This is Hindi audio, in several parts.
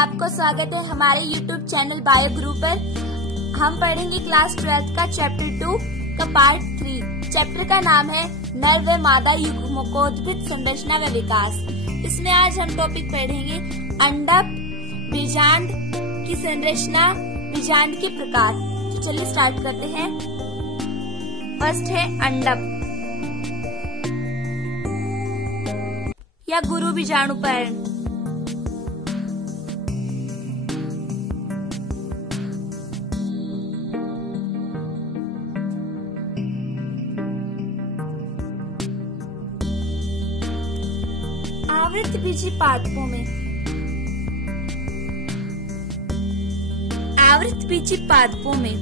आपको स्वागत है हमारे YouTube चैनल बायो ग्रुप पर। हम पढ़ेंगे क्लास 12 का चैप्टर 2 का पार्ट 3। चैप्टर का नाम है नर व मादा युग्मकोद्भिद संरचना व विकास। इसमें आज हम टॉपिक पढ़ेंगे अंडक, बीजांड की संरचना, बीजांड के प्रकार। तो चलिए स्टार्ट करते हैं। फर्स्ट है अंडक या गुरु बीजाणुपर्ण। आवृतबीजी पादपों में आवृतबीजी पादपों में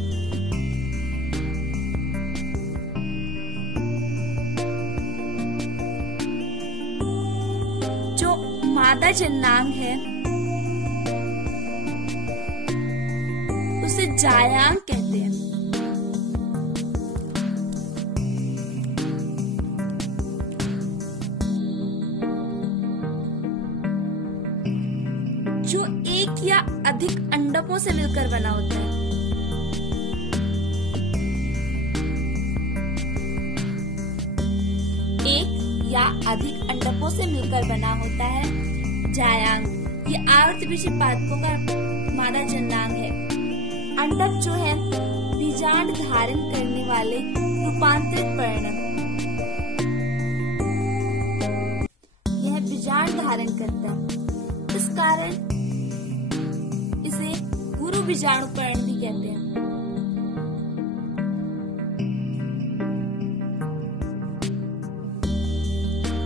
जो मादा जननांग है उसे जायांग कहते हैं। जो एक या अधिक अंडकों से मिलकर बना होता है। एक या अधिक अंडकों से मिलकर बना होता है जायांग। ये आवृतबीजी पादपों का मादा जननांग है। अंडक जो है बीजांड धारण करने वाले रूपांतरित पर्ण, यह बीजांड धारण करता है। इस कारण इसे गुरु बीजाणुपर्ण भी कहते हैं।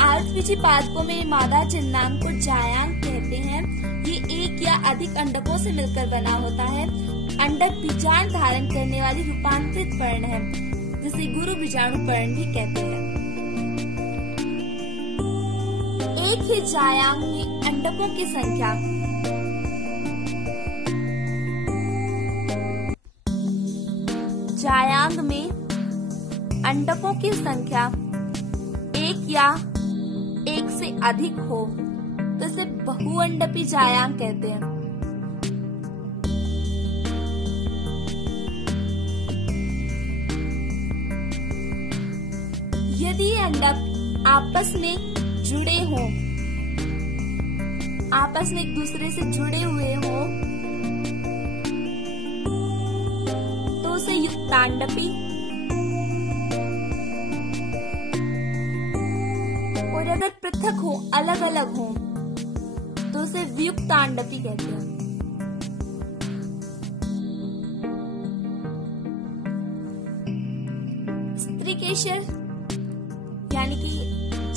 आवृतबीजी पादपों में मादा जननांग को जायांग कहते हैं। ये एक या अधिक अंडकों से मिलकर बना होता है। अंडक बीजांड धारण करने वाली रूपांतरित पर्ण है, जिसे गुरु बीजाणुपर्ण भी कहते हैं। एक ही जायांग में अंडकों की संख्या जायांग में अंडकों की संख्या एक या एक से अधिक हो तो इसे बहुअंडपी जायांग कहते हैं। यदि ये अंडक आपस में जुड़े हों, आपस में एक दूसरे से जुड़े हुए हों, तो उसे युक्तांडपी, और अगर पृथक हो, अलग अलग हो, तो उसे वियुक्तांडपी कहते हैं। स्त्रीकेशर यानी कि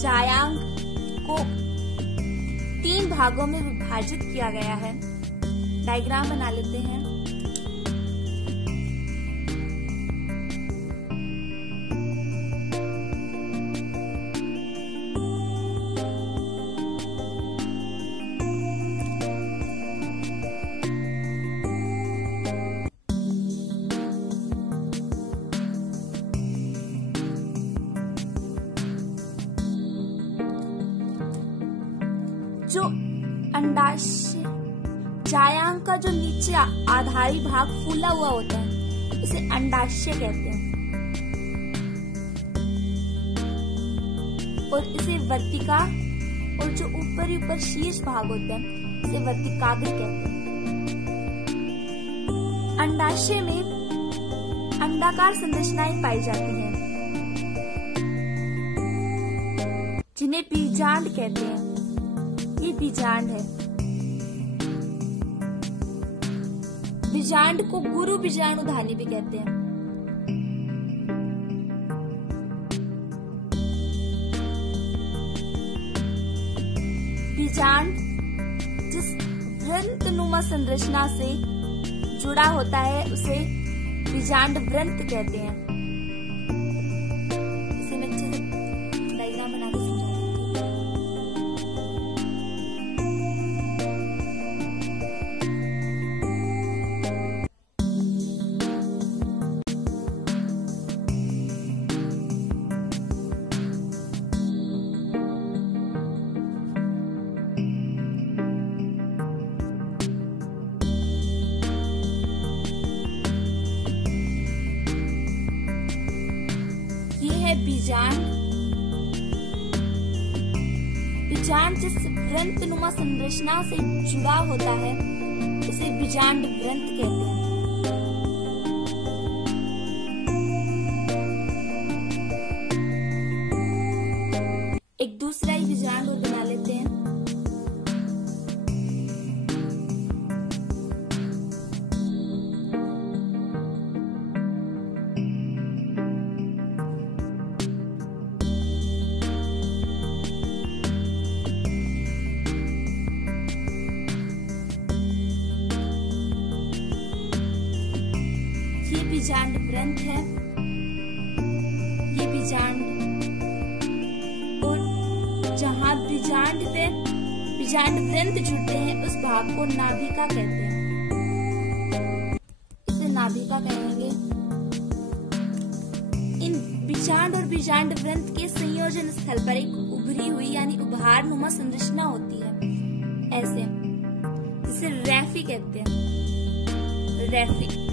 जायांग को 3 भागों में विभाजित किया गया है। डायग्राम बना लेते हैं। जो अंडाशय जायांग का जो नीचे आधारी भाग फूला हुआ होता है उसे अंडाशय कहते हैं, और इसे वर्तिका, और जो ऊपर शीर्ष भाग होता है इसे वर्तिकाग्र कहते हैं। अंडाशय में अंडाकार संरचनाएं पाई जाती हैं, जिन्हें बीजांड कहते हैं। ये बीजांड है। बीजांड को गुरु बीजाणुधानी भी कहते हैं। बीजांड जिस वृंतनुमा संरचना से जुड़ा होता है उसे बीजांड वृंत कहते हैं। इसे मैं अच्छे से डायग्राम बना के समझा। है बीजांड। बीजांड जिस वृंतनुमा संरचना से जुड़ा होता है उसे बीजांड वृंत कहते हैं। एक दूसरा ही बीजांड और बना लेते हैं। ये बीजांड वृंत है, ये बीजांड, और जहाँ बीजांड वृंत जुड़ते हैं उस भाग को नाभिका कहते हैं, इसे नाभिका कहेंगे। इन बीजांड और बीजांड वृंत के संयोजन स्थल पर एक उभरी हुई यानी उभारनुमा संरचना होती है, ऐसे, जिसे रैफी कहते हैं। रैफी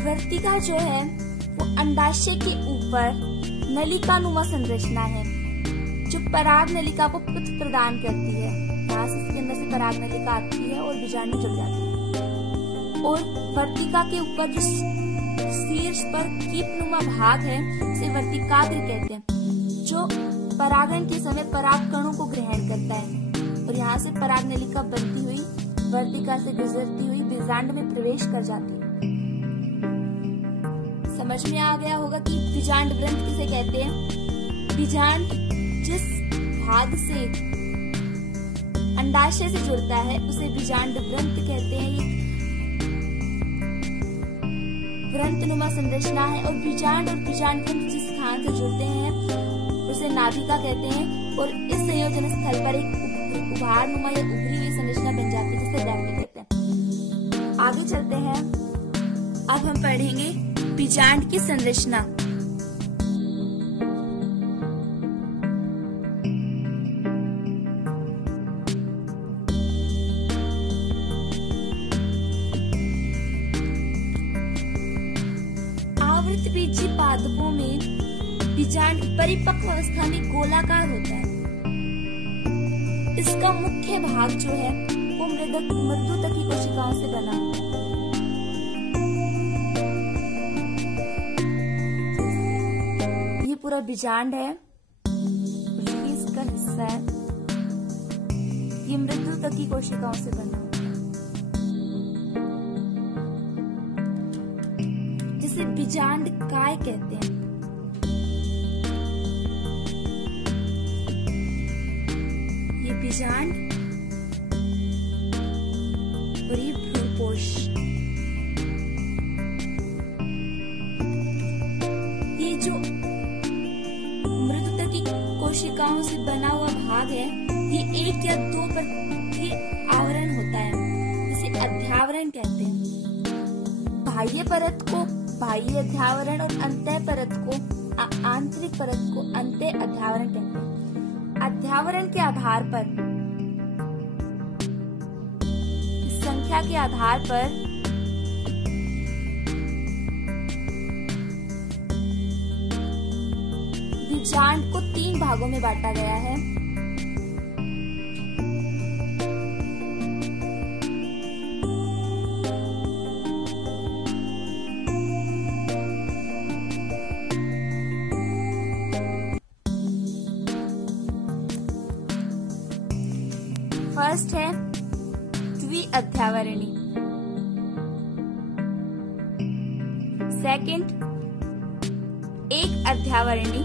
वर्तिका जो है वो अंडाशय के ऊपर नलिकानुमा संरचना है जो पराग नलिका को पथ प्रदान करती है। यहाँ से इसके अंदर से पराग नलिका आती है और बीजाणु जुड़ जाते हैं। और वर्तिका के ऊपर जो शीर्ष पर कीपनुमा भाग है उसे वर्तिकाग्र कहते हैं, जो परागन के समय पराग कणों को ग्रहण करता है और यहाँ से पराग नलिका बनती हुई वर्तिका से गुजरती हुई बीजांड में प्रवेश कर जाती है। समझ में आ गया होगा कि बीजांड वृंत किसे कहते हैं। बीजांड जिस भाग से अंडाशय से जुड़ता है उसे बीजांड वृंत कहते हैं। ये वृंतनुमा संरचना है और बीजांड वृंत जिस स्थान से जुड़ते हैं उसे नाभिका कहते हैं और इस संयोजन स्थल पर एक उभारनुमा या उभरी हुई संरचना बन जाती है जिसे रैफी कहते हैं। आगे चलते हैं, अब हम पढ़ेंगे बीजांड की संरचना। आवृतबीजी पादपों में बीजांड परिपक्व अवस्था में गोलाकार होता है। इसका मुख्य भाग जो है वो मृदुतकी कोशिकाओं से बना होता है। पूरा बीजांड है, ये इसका हिस्सा है, ये मृदुतकी कोशिकाओं से बना होता है, जिसे बीजांड काय कहते हैं। ये बीजांड और ये भ्रूपोष, ये जो कोशिकाओं से बना हुआ भाग है ये एक या दो परत के आवरण होता है, जिसे अध्यावरण कहते हैं। बाह्य परत को बाह्य अध्यावरण और अंतः परत को आंतरिक परत को अंतः अध्यावरण कहते हैं। अध्यावरण के आधार पर, संख्या के आधार पर बीजांड को 3 भागों में बांटा गया है। फर्स्ट है द्विअध्यावरणी, सेकंड एक अध्यावरणी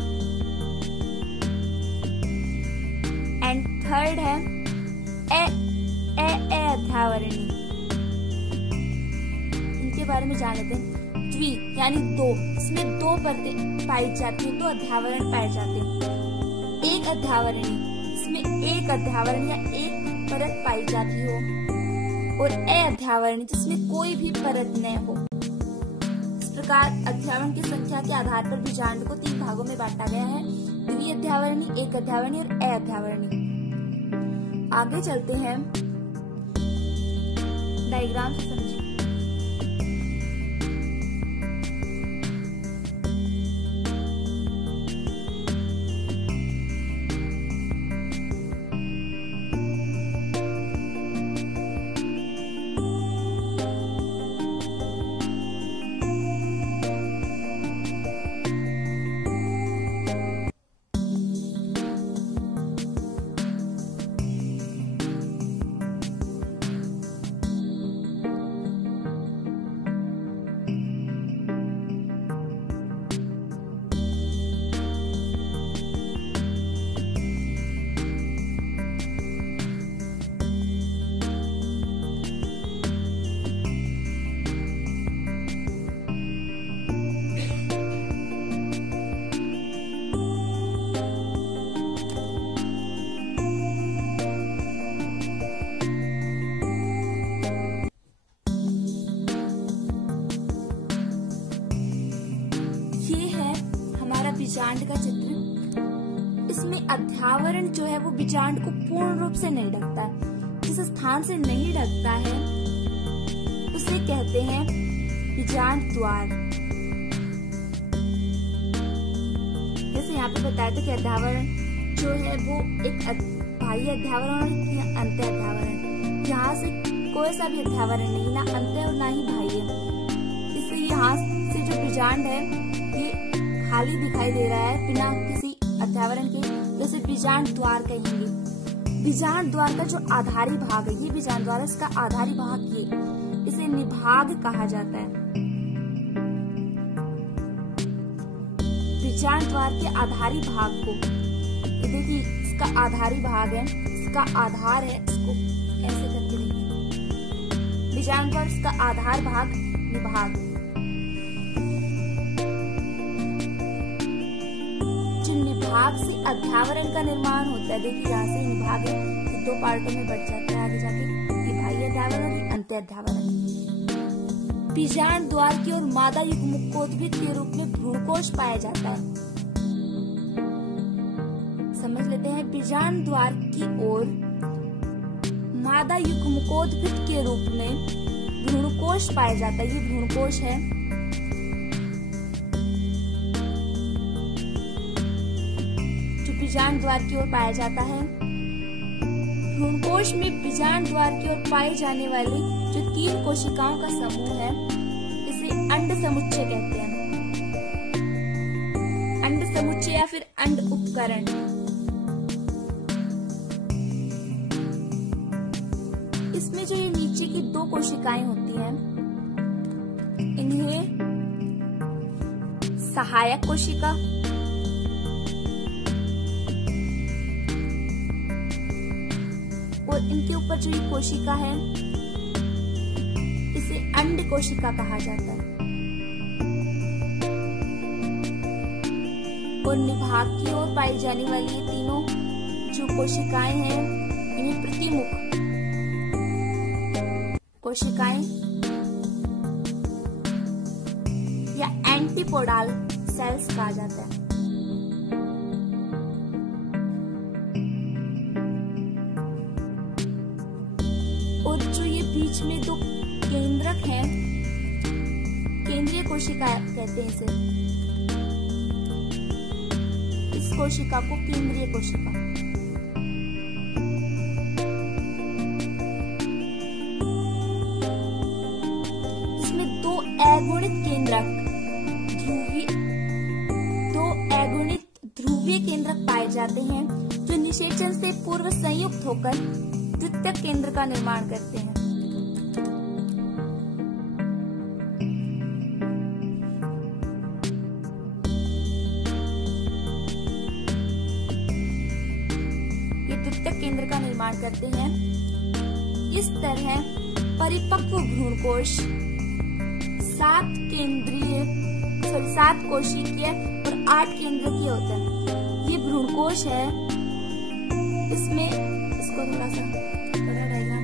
एंड थर्ड है अध्यावरणी। इनके बारे में जान लेते हैं। द्वि यानी 2, इसमें 2 परतें पाई जाती हैं, 2 अध्यावरण पाए जाते हैं। एक अध्यावरणी, इसमें एक अध्यावरण या एक परत पाई जाती हो, और अध्यावरणी जिसमें कोई भी परत न हो। इस प्रकार अध्यावरण की संख्या के आधार पर बीजांड को 3 भागों में बांटा गया है, द्विअध्यावरणी, एक अध्यावरणी और अध्यावरणी। आगे चलते हैं, डायग्राम से समझिए। बीजांड का चित्र। इसमें अध्यावरण जो है वो बीजांड को पूर्ण रूप से नहीं ढकता है। जिस स्थान से नहीं ढकता है उसे कहते हैं बीजांड द्वार। जैसे यहाँ पे बताया था कि अध्यावरण जो है वो एक बाह्य अध्यावरण और अंत अध्यावरण। यहाँ से कोई सा भी अध्यावरण नहीं, ना अंत और ना ही बाह्य। इसलिए यहाँ से जो बीजांड है ये खाली दिखाई दे रहा है बिना किसी अध्यावरण के, जैसे बीजांड द्वार कहेंगे। बीजांड द्वार का जो आधारी भाग है ये बीजांड द्वार, इसका आधारी भाग ये, इसे निभाग कहा जाता है। बीजांड द्वार के आधारी भाग को देखिए, इसका आधारी भाग है, इसका आधार है, इसको कैसे करके देखिए, बीजांड द्वार इसका आधार भाग निभाग। निभाग से अध्यावरण का निर्माण होता है। देखिए यहाँ से निभाग है, दो पार्टों में बढ़ जाता है आगे जाके, ये बाह्य अध्यावरण और अंत अध्यावरण। बीजांड द्वार की ओर मादा युग्मकोद्भिद के रूप में भ्रूणकोश पाया जाता है। समझ लेते हैं, बीजांड द्वार की ओर मादा युग्मकोद्भिद के रूप में भ्रूणकोश पाया जाता है। ये भ्रूणकोश है। बीजांड द्वार की ओर पाया जाता है। भ्रूणकोश में बीजांड द्वार की ओर पाए जाने वाली जो 3 कोशिकाओं का समूह है इसे अंड समुच्चय कहते हैं। अंड समुच्चय या फिर अंड उपकरण। इसमें जो ये नीचे की 2 कोशिकाएं होती हैं इन्हें सहायक कोशिका और इनके ऊपर जो ये कोशिका है इसे अंड कोशिका कहा जाता है। और निभाग की ओर पाई जाने वाली ये तीनों जो कोशिकाएं हैं इन्हें प्रतिमुख कोशिकाएं या एंटीपोडाल सेल्स कहा जाता है। और जो ये बीच में 2 केंद्रक हैं, केंद्रीय कोशिका कहते हैं इसे। इस कोशिका को केंद्रीय कोशिका। इसमें 2 अगुणित केंद्रक ध्रुवीय केंद्रक पाए जाते हैं जो निषेचन से पूर्व संयुक्त होकर द्वितीयक केंद्र का निर्माण करते हैं। ये द्वितीयक केंद्र का निर्माण करते हैं। इस तरह परिपक्व भ्रूणकोश 7 कोशिकीय और 8 केंद्रकीय होते हैं। ये भ्रूणकोश है, इसमें इसको थोड़ा सा बड़ा डायग्राम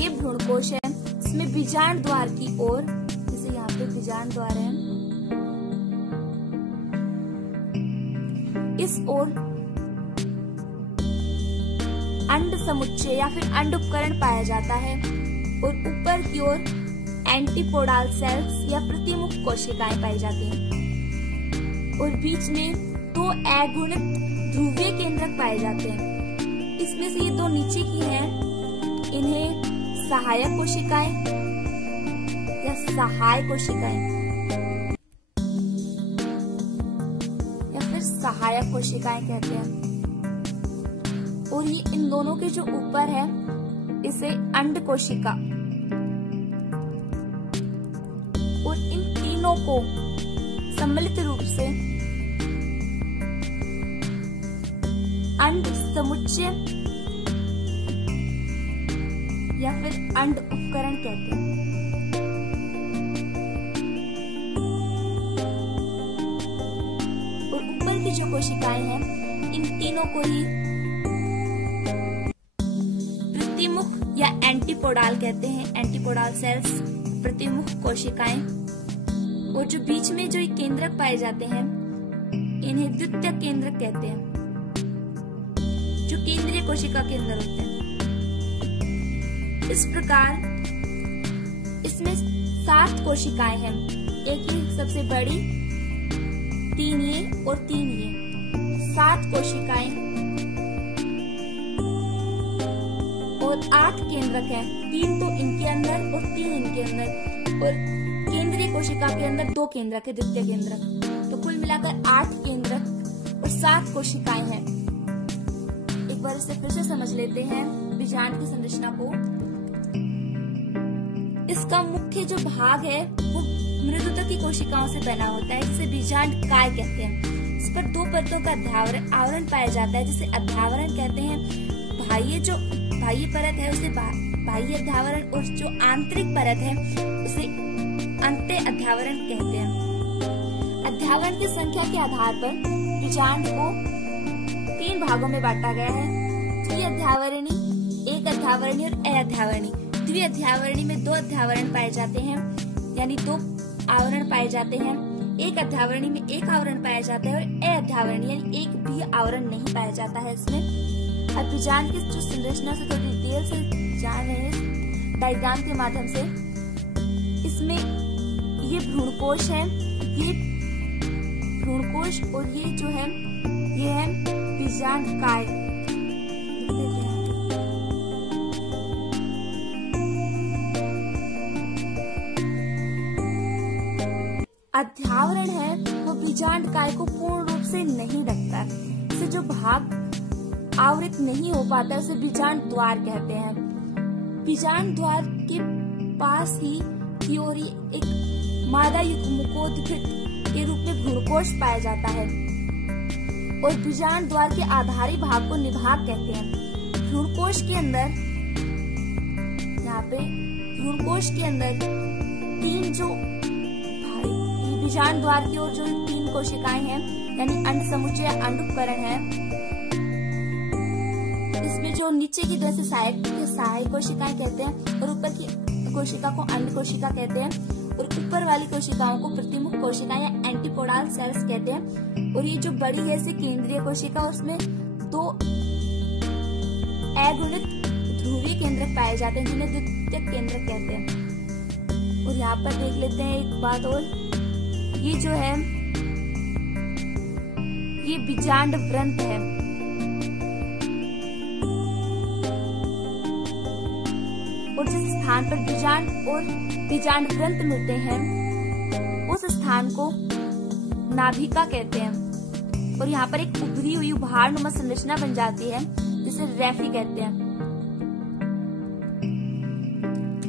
ये भ्रूणकोश है। इसमें बीजांड द्वार की ओर, जैसे यहाँ पे बीजांड द्वार है, इस ओर अंड समुच्चय या फिर अंड उपकरण पाया जाता है और ऊपर की ओर एंटीपोडाल सेल्स या प्रतिमुख कोशिकाएं पाई जाती हैं और बीच में 2 अगुणित ध्रुवीय केंद्रक पाए जाते हैं। इसमें से ये 2 नीचे की हैं, इन्हें सहायक कोशिकाएं या सहाय कोशिकाएं या फिर सहायक कोशिकाएं कहते हैं। और ये इन दोनों के जो ऊपर है इसे अंड कोशिका, और इन तीनों को सम्मिलित रूप से अंड समुच्चय या फिर अंड उपकरण कहते हैं। और ऊपर की जो कोशिकाएं हैं इन तीनों को ही प्रतिमुख या एंटीपोडाल कहते हैं। एंटीपोडाल सेल्स, प्रतिमुख कोशिकाएं। और जो बीच में जो केंद्रक पाए जाते हैं इन्हें द्वितीयक केंद्रक कहते हैं, जो केंद्रीय कोशिका के अंदर होते हैं। इस प्रकार इसमें 7 कोशिकाएं हैं, एक ही सबसे बड़ी, 3 ये और 3 ये, 7 कोशिकाएं और 8 केंद्रक हैं, 3 तो इनके अंदर और 3 इनके अंदर, और केंद्रीय कोशिका के अंदर 2 केंद्रक है, द्वितीय केंद्रक। तो कुल मिलाकर 8 केंद्रक और 7 कोशिकाएं हैं। एक बार इसे फिर से समझ लेते हैं बीजांड की संरचना को। इसका मुख्य जो भाग है वो मृदुता की कोशिकाओं से बना होता है, जिसे बीजांड काय कहते हैं। इस पर 2 परतों का आवरण पाया जाता है, जिसे अध्यावरण कहते हैं। बाह्य परत है उसे बाह्य अध्यावरण, और जो आंतरिक परत है उसे अंत्य अध्यावरण कहते हैं। अध्यावरण की संख्या के आधार पर बीजांड को 3 भागों में बांटा गया है, द्विअध्यावरणी, एक अध्यावरणी और अध्यावरणी। द्विअध्यावरणी में 2 अध्यावरण पाए जाते हैं, यानी 2 आवरण पाए जाते हैं। एक अध्यावरणी में 1 आवरण पाया जाता है और अध्यावरणी यानी 1 भी आवरण नहीं पाया जाता है इसमें। अब बीजांड की जो संरचना से थोड़ी डिटेल से जान रहे हैं डायग्राम के माध्यम से। इसमें ये भ्रूणकोश है, ये भ्रूणकोश, और ये जो है ये है बीजांड काय। अध्यावरण है वो बीजांड काय को पूर्ण रूप से नहीं ढकता, इसे जो भाग आवृत नहीं हो पाता उसे बीजांड द्वार कहते हैं। बीजांड द्वार के पास ही की ओर एक मादा युग्मकोद्भिद के रूप में भ्रूणकोश पाया जाता है, और बीजांड द्वार के आधारी भाग को निभाग कहते हैं। भ्रूणकोश के अंदर, यहाँ पे भ्रूणकोश के अंदर 3 जो बीजांड द्वार की ओर जो 3 कोशिकाएं हैं, यानी अंड समुच्चय अंडोपकरण है। इसमें जो नीचे की 2 से सहायक कोशिकाएं कहते हैं, और ऊपर की कोशिका को अंड कोशिका कहते हैं, और ऊपर वाली कोशिकाओं को प्रतिमुख कोशिकाएं या एंटीपोडल सेल्स कहते हैं। और ये जो बड़ी है इसे केंद्रीय कोशिका, उसमें 2 अगुणित ध्रुवीय केंद्रक पाए जाते हैं, जिन्हें द्वितीयक केंद्रक कहते हैं। और यहाँ पर देख लेते हैं एक बात और, ये जो है ये बीजांड व्रंत है। और जिस स्थान पर बीजांड और बीजांड व्रंत मिलते हैं उस स्थान को नाभिका कहते हैं। और यहाँ पर एक उभरी हुई उपहारनुमा संरचना बन जाती है, जिसे रेफी कहते हैं।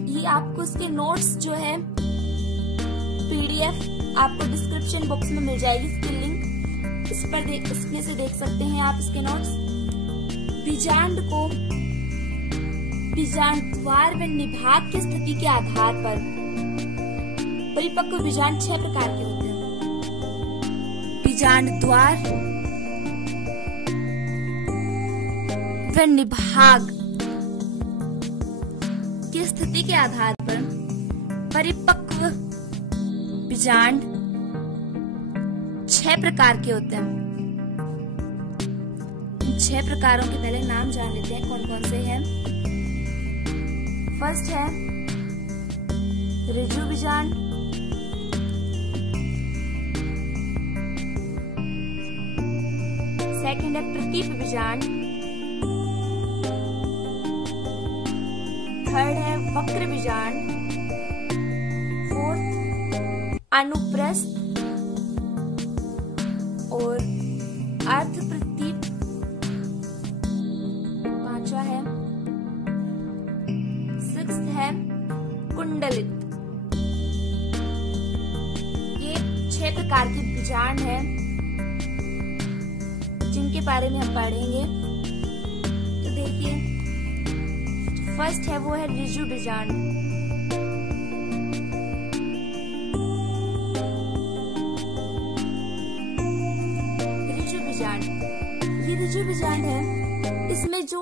ये आपको इसके नोट्स जो है PDF आपको डिस्क्रिप्शन बॉक्स में मिल जाएगी, इसकी लिंक इस पर इसमें से देख सकते हैं आप इसके नोट्स। बीजांड को बीजांड द्वार व निभाग की स्थिति के आधार पर परिपक्व बीजांड 6 प्रकार के होते हैं। बीजांड द्वार व निभाग की स्थिति के आधार पर परिपक्व बीजांड 6 प्रकार के होते हैं। इन 6 प्रकारों के पहले नाम जान लेते हैं कौन कौन से हैं। फर्स्ट है ऋजु बीजांड, सेकंड है प्रतीप बीजांड, थर्ड है वक्र बीजांड, फोर्थ अनुप्रस्थ और अर्ध प्रतीप, पांचवा है सिक्स्थ है कुंडलित। ये 6 प्रकार के बीजांड हैं जिनके बारे में हम पढ़ेंगे। तो देखिए फर्स्ट है वो है ऋजु बीजांड। ऋजु बीजांड, ये ऋजु बीजांड है, इसमें जो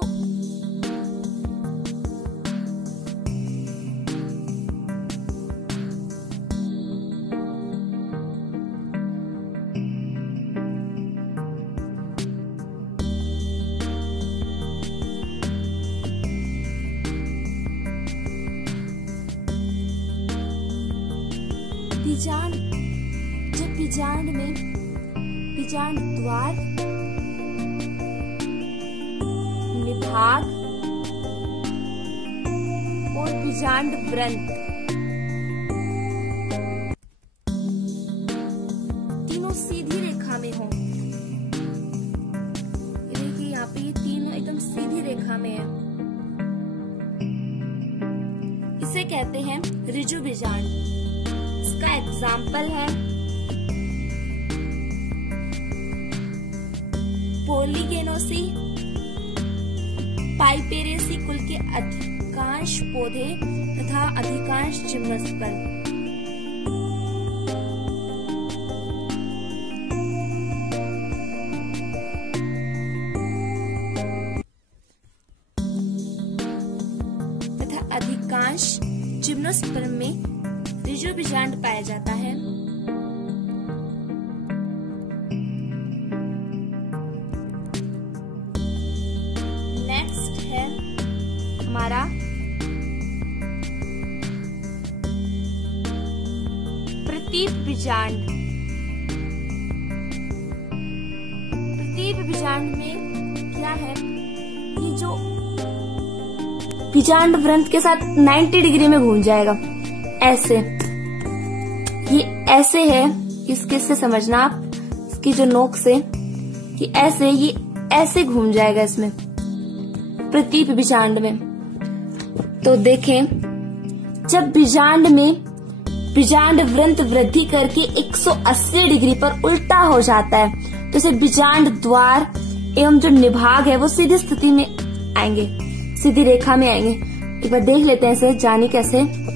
बीजांड में बीजांड द्वार, निभाग और बीजांड वृंत तीनों सीधी रेखा में हो। देखिए यहाँ पे ये तीनों एकदम सीधी रेखा में है। इसे कहते हैं ऋजु बीजांड। इसका एग्जाम्पल है पॉलीगेनोसी, पाइपेरेसी कुल के अधिकांश पौधे तथा अधिकांश जिम्नोस्पर्म। तथा अधिकांश जिम्नोस्पर्म में ऋजु बीजांड पाया जाता है। नेक्स्ट है हमारा प्रतीप बीजांड। प्रतीप बीजांड में क्या है कि जो बीजांड वृंत के साथ 90 डिग्री में घूम जाएगा। ऐसे ये ऐसे है, इसके से समझना आप इसकी जो नोक से कि ऐसे ये ऐसे घूम जाएगा इसमें प्रतीप बीजांड में। तो देखें जब बीजांड में बीजांड वृंत वृद्धि करके 180 डिग्री पर उल्टा हो जाता है तो इसे बीजांड द्वार एवं जो निभाग है वो सीधी स्थिति में आएंगे, सीधी रेखा में आएंगे। एक बार देख लेते हैं इसे जाने कैसे।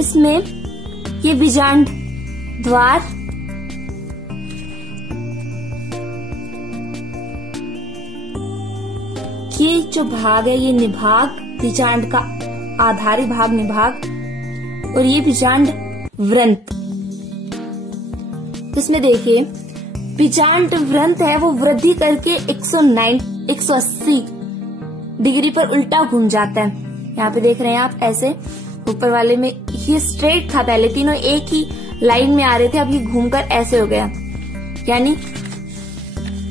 इसमें ये बीजांड द्वार ये जो भाग है ये निभाग, बीजांड का आधारी भाग निभाग और ये बीजांड वृंत। इसमें देखिए बीजांड वृंत है वो वृद्धि करके 180 डिग्री पर उल्टा घूम जाता है। यहाँ पे देख रहे हैं आप ऐसे ऊपर वाले में ये स्ट्रेट था, पहले तीनों एक ही लाइन में आ रहे थे, अब ये घूमकर ऐसे हो गया, यानी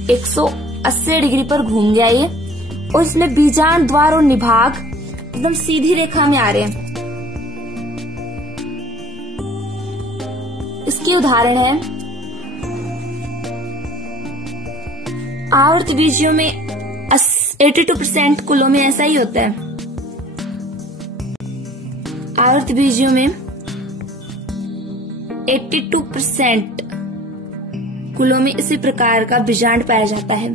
180 डिग्री पर घूम गया ये। और इसमें बीजांड द्वार और निभाग एकदम सीधी रेखा में आ रहे हैं। इसके उदाहरण है आवर्त बीजियों में 82% कुलों में ऐसा ही होता है। आवर्त बीजियों में 82% कुलों में इसी प्रकार का बीजांड पाया जाता है।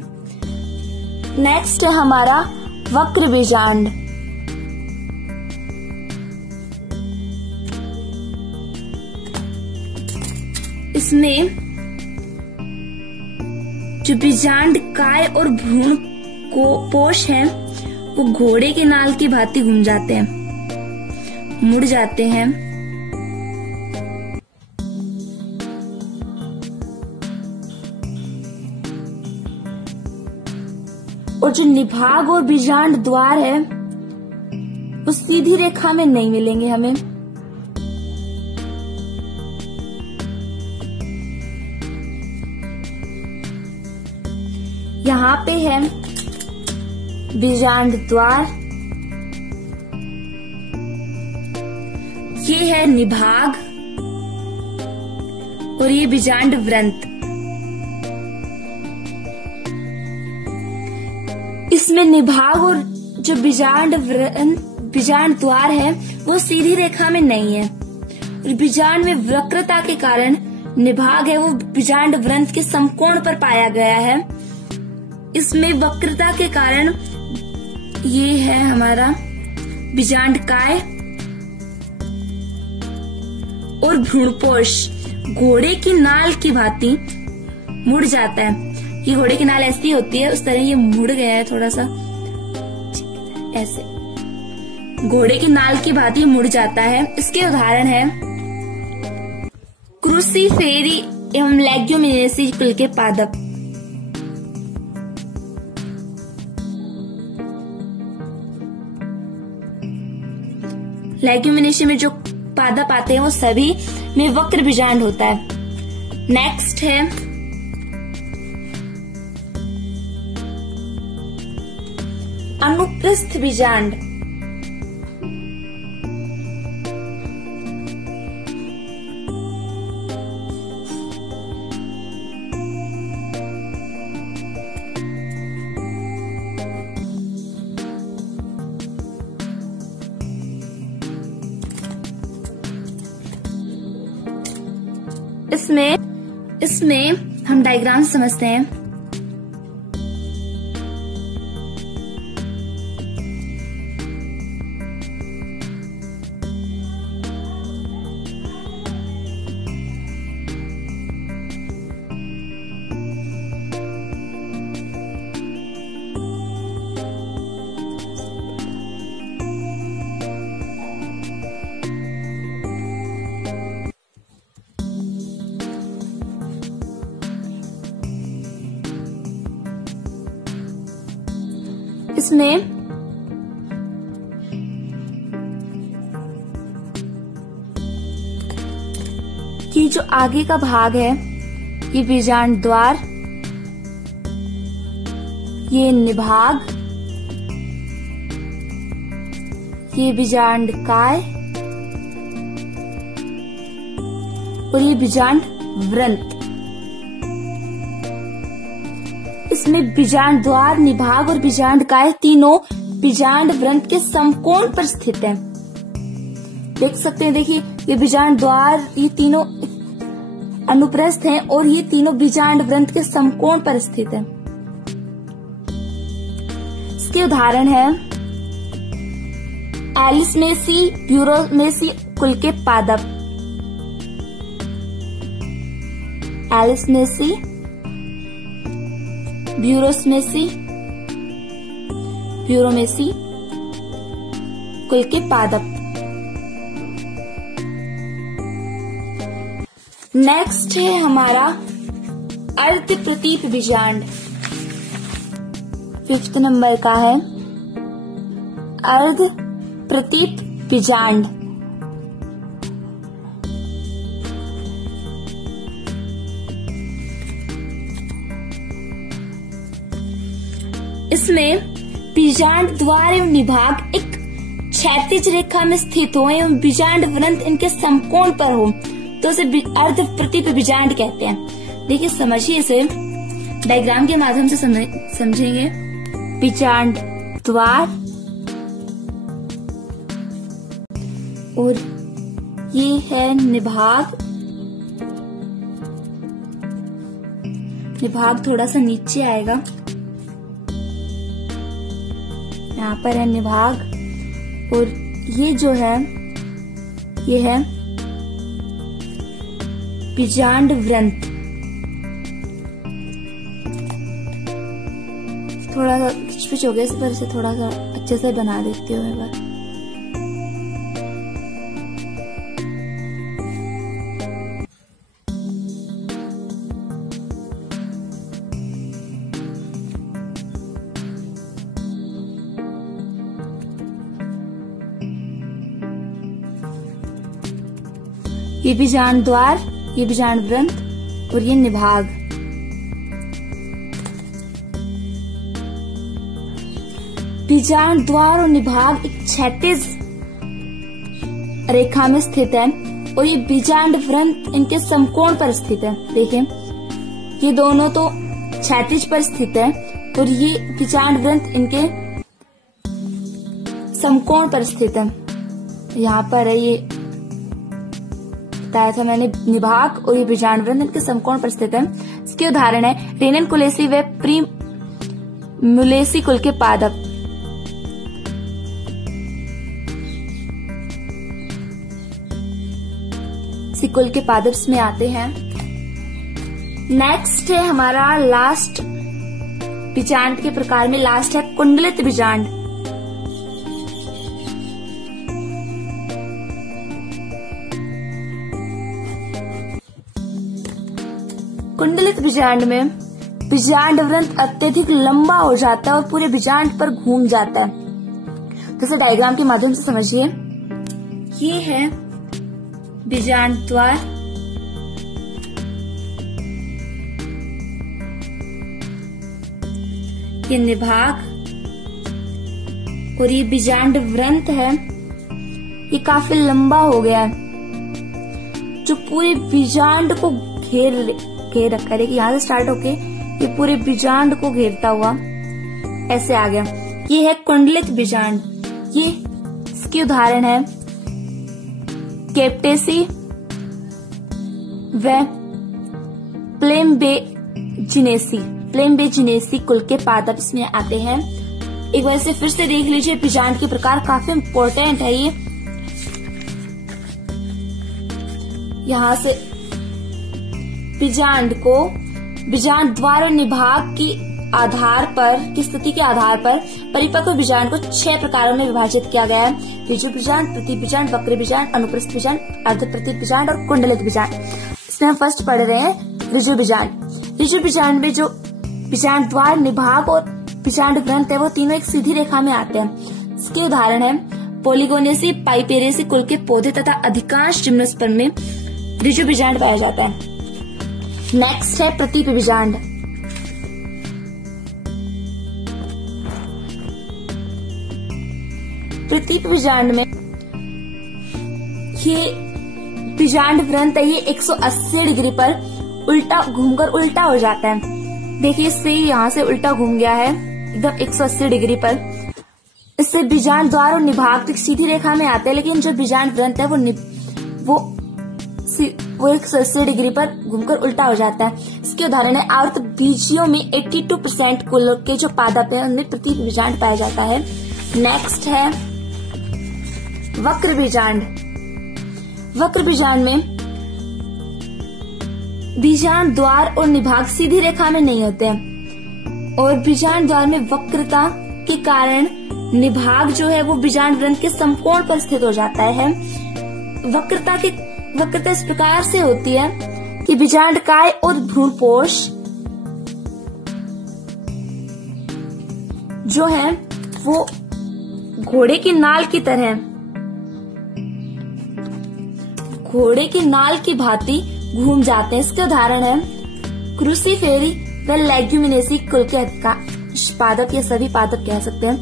नेक्स्ट है हमारा वक्र बीजांड। इसमें जो बीजांड काय और भ्रूण को पोष है वो घोड़े के नाल की भांति घूम जाते हैं, मुड़ जाते हैं। और जो निभाग और बीजांड द्वार है वो सीधी रेखा में नहीं मिलेंगे हमें। यहाँ पे है बीजांड द्वार, ये है निभाग और ये बीजांड वृंत। इसमें निभाग और जो बीजांड द्वार है वो सीधी रेखा में नहीं है और बीजांड में वक्रता के कारण निभाग है वो बीजांड वृंत के समकोण पर पाया गया है। इसमें वक्रता के कारण ये है हमारा बीजांड काय और भ्रूणपोष घोड़े की नाल की भांति मुड़ जाता है। ये घोड़े की नाल ऐसी होती है, उस तरह ये मुड़ गया है थोड़ा सा ऐसे, घोड़े की नाल की भांति मुड़ जाता है। इसके उदाहरण है क्रूसीफेरी एवं लेग्यूमिनेसी कुल के पादप। लेग्यूमिनेसी में जो पादप आते हैं वो सभी में वक्र बीजांड होता है। नेक्स्ट है अनुप्रस्थ बीजांड। इसमें हम डायग्राम समझते हैं। इसमें ये जो आगे का भाग है ये बीजांड द्वार, ये निभाग, ये बीजांड काय और ये बीजांड वृंत। इसमें बीजांड द्वार, निभाग और बीजांड काय तीनों बीजांड वृंत के समकोण पर स्थित हैं। देख सकते हैं, देखिए ये बीजांड द्वार, ये तीनों अनुप्रस्थ हैं और ये तीनों बीजांड वृंत के समकोण पर स्थित हैं। इसके उदाहरण है एलिसमेसी, ब्यूरोमेसी कुल के पादप। एलिसमेसी, ब्यूरोमेसी कुल के पादप। नेक्स्ट है हमारा अर्ध प्रतीप बीजांड। 5th नंबर का है अर्ध प्रतीप बीजांड। इसमें बीजांड द्वार एवं निभाग एक क्षैतिज रेखा में स्थित हो एवं बीजांड वृंत इनके समकोण पर हो तो उसे अर्ध प्रतीप बीजांड कहते हैं। देखिए समझिए, इसे डायग्राम के माध्यम से समझेंगे। बीजांड द्वार और ये है निभाग। निभाग थोड़ा सा नीचे आएगा, यहाँ पर है निभाग और ये जो है ये है बीजांड वृंत। थोड़ा सा खिचपिच हो गया, इस पर इसे थोड़ा सा अच्छे से बना देती हूँ एक बार। ये बीजांड द्वार, ये बीजांड वृंत और ये निभाग। बीजांड द्वार और निभाग एक क्षैतिज रेखा में स्थित है और ये बीजांड वृंत इनके समकोण पर स्थित है। देखिए ये दोनों तो क्षैतिज पर स्थित है और ये बीजांड वृंत इनके समकोण पर स्थित है। यहाँ पर है, ये बताया था मैंने, निभाग और ये बीजांड वृंत इनके समकोण पर स्थित है। इसके उदाहरण है रेननकुलेसी व प्रीमुलेसी कुल के पादप। सिकुल के पादप्स में आते हैं। नेक्स्ट है हमारा लास्ट बीजांड के प्रकार में लास्ट है कुंडलित बीजांड। कुंडलित बीजांड में बीजांड वृंत अत्यधिक लंबा हो जाता है और पूरे बीजांड पर घूम जाता है। जैसे डायग्राम के माध्यम से समझिए, ये है बीजांड द्वार, ये निभाग और ये बीजांड वृंत है। ये काफी लंबा हो गया है जो पूरे बीजांड को घेर रखा है। यहाँ से स्टार्ट होके ये पूरे बीजांड को घेरता हुआ ऐसे आ गया। ये है कुंडलित बीजांड। ये इसके उदाहरण है कैप्टेसी व प्लेम्बेजिनेसी कुल के पादप्स में आते हैं। एक बार से फिर से देख लीजिए, बीजांड के प्रकार काफी इम्पोर्टेंट है। ये यहाँ से बीजांड को बीजांड द्वार और निभाग की स्थिति के आधार पर परिपक्व बीजांड को 6 प्रकारों में विभाजित किया गया है। ऋजु बीजांड, प्रति बीजांड, वक्र बीजांड, अनुप्रस्थ बीजांड, अर्धप्रति बीजांड और कुंडलित बीजांड। इसमें हम फर्स्ट पढ़ रहे हैं ऋजु बीजांड। ऋजु बीजांड में जो बीजांड द्वार, निभाग और बीजांड ग्रंथ है वो तीनों एक सीधी रेखा में आते हैं। इसके उदाहरण है पोलिगोनेसी, पाइपेरेसी कुल के पौधे तथा अधिकांश जिम्नोस्पर्म में ऋजु बीजांड पाया जाता है। नेक्स्ट है प्रतीप बीजांड। प्रतीप बीजांड में ये बीजांड वृंत है, ये 180 डिग्री पर उल्टा घूमकर उल्टा हो जाता है। देखिए इससे यहाँ से उल्टा घूम गया है एकदम 180 डिग्री पर। इससे बीजांड द्वार और निभाग एक सीधी रेखा में आते हैं, लेकिन जो बीजांड वृंत है वो 180 डिग्री पर घूमकर उल्टा हो जाता है। इसके उदाहरण है आवर्त बीजियों में 82% कुल के जो पादप है उनमें प्रतीप बीजांड पाया जाता है। नेक्स्ट है वक्र बीजांड। वक्र बीजांड में बीजांड द्वार और निभाग सीधी रेखा में नहीं होते हैं और बीजांड द्वार में वक्रता के कारण निभाग जो है वो बीजांड वृंत के समकोण पर स्थित हो जाता है। वक्रता इस प्रकार से होती है कि बीजांडकाय और भ्रूणपोष जो है वो घोड़े की नाल की भांति घूम जाते हैं। इसके उदाहरण है क्रूसीफेरी व लेग्यूमिनेसी कुल के पादप, ये सभी पादप कह सकते हैं।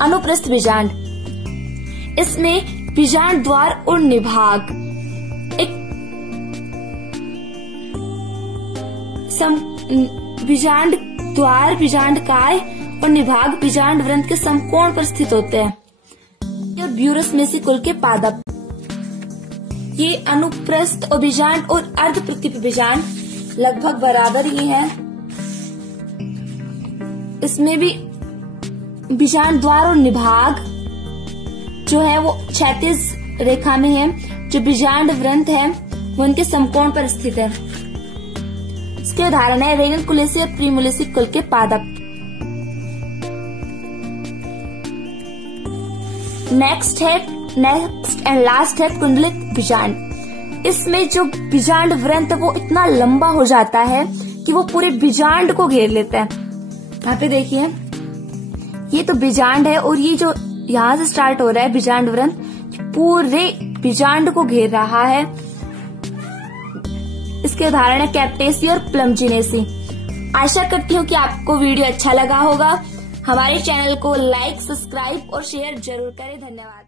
अनुप्रस्थ बीजांड, इसमें बीजांड द्वार और निभाग बीजांड द्वार, बीजांडकाय और निभाग बीजांड वृंत के समकोण पर स्थित होते हैं। ये ब्यूरसमेसी कुल के पादप, ये अनुप्रस्थ और बीजांड और अर्धप्रतीप बीजांड लगभग बराबर ही है। इसमें भी बीजांड द्वार और निभाग जो है वो क्षैतिज रेखा में है। जो बीजांड वृंत है वो उनके समकोण पर स्थित है। इसके उदाहरण है रेनकुलेसी और प्रीमुलेसी कुल के पादप। नेक्स्ट एंड लास्ट है कुंडलित बीजांड। इसमें जो बीजांड वृंत वो इतना लंबा हो जाता है कि वो पूरे बीजांड को घेर लेता है। यहाँ पे देखिए ये तो बीजांड है और ये जो यहाँ से स्टार्ट हो रहा है बीजांड वृंत पूरे बीजांड को घेर रहा है। इसके उदाहरण है कैप्टेसी और प्लम्बजिनेसी। आशा करती हूँ कि आपको वीडियो अच्छा लगा होगा। हमारे चैनल को लाइक, सब्सक्राइब और शेयर जरूर करें। धन्यवाद।